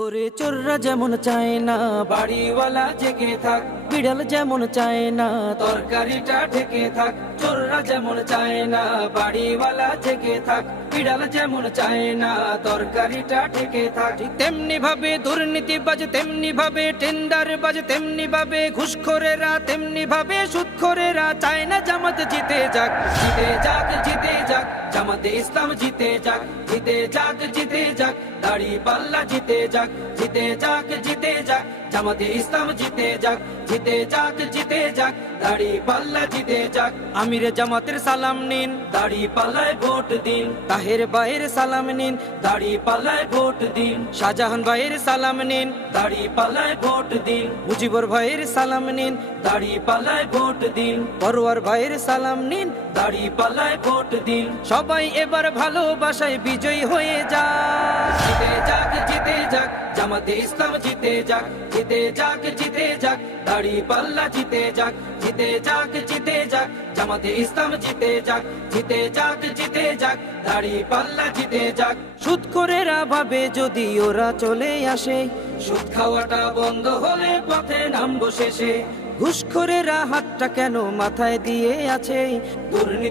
ওরে চোররা যেমন চায় না বাড়িওয়ালা জেগে থাক, বিড়াল যেমন চায় না তরকারিটা ঢেকে থাক। চোররা যেমন চায় না বাড়িওয়ালা জেগে থাক, বিড়াল যেমন চায় না তরকারিটা ঢেকে থাক। তেমনি ভাবে দুর্নীতিবাজ, তেমনি ভাবে টেন্ডারবাজ, তেমনি ভাবে ঘুষখোরেরা, তেমনি ভাবে সুদখোরেরা চায় না জামাত জিতে যাক। জিতে যাক, জিতে যাক, জামাতে ইসলাম জিতে যাক। জিতে যাক, জিতে যাক, দাড়ি পাল্লা জিতে যাক। জিতে যাক, জিতে যাক, জামাতে ইসলাম জিতে যাক। জিতে যাক, জিতে যাক, দাড়ি পাল্লা জিতে যাক। আমিরে জামাতের সালাম নিন, দাড়ি পাল্লায় ভোট দিন। তাহের ভাইয়ের সালাম নিন, দাড়ি পাল্লায় ভোট দিন। শাহজাহান ভাইয়ের সালাম নিন, দাড়ি পাল্লায় ভোট দিন। মুজিবুর ভাইয়ের সালাম নিন, দাড়ি পাল্লায় ভোট দিন। পরওয়ার ভাইয়ের সালাম নিন, দাড়ি পাল্লায় ভোট দিন। সবাই এবার ভালোবাসায় বিজয়ী হয়ে যাক। জিতে যাক, জিতে যাক, জামাতে ইসলাম জিতে যাক। জিতে যাক, জিতে যাক, দাড়ি পাল্লা জিতে যাক। জিতে যাক, জিতে যাক, জামাতে ইসলাম জিতে যাক। জিতে যাক, জিতে যাক, দাড়ি পাল্লা জিতে যাক। সুদখোরেরা ভাবে যদি ওরা চলে আসে, সুদ খাওয়াটা বন্ধ হলে পথে নামবো শেষে। ঘুষখোরেরা হাতটা কেন মাথায় দিয়ে আছে, দুর্নীতি